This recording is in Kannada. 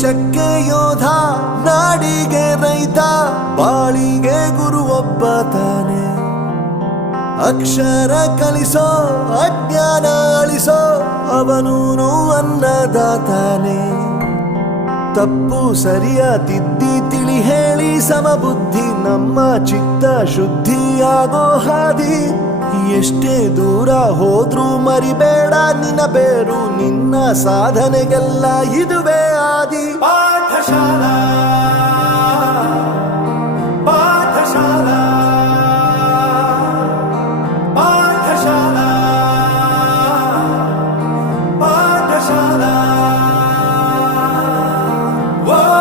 ದೇಶಕ್ಕೆ ಯೋಧ, ನಾಡಿಗೆ ರೈತ, ಬಾಳಿಗೆ ಗುರು ಒಬ್ಬ ತಾನೆ. ಅಕ್ಷರ ಕಲಿಸೋ, ಅಜ್ಞಾನ ಅಳಿಸೋ, ಅವನೂನು ಅನ್ನದಾತಾನೆ. ತಪ್ಪು ಸರಿಯ ತಿದ್ದಿ ತಿಳಿ ಹೇಳಿ ಸಮಬುದ್ಧಿ, ನಮ್ಮ ಚಿತ್ತ ಶುದ್ಧಿಯಾಗೋ ಹಾದಿ. ಎಷ್ಟೇ ದೂರ ಹೋದ್ರೂ ಮರಿಬೇಡ ನಿನ್ನ ಬೇರು, ನಿನ್ನ ಸಾಧನೆಗೆಲ್ಲ ಇದುವೇ ಆದಿ.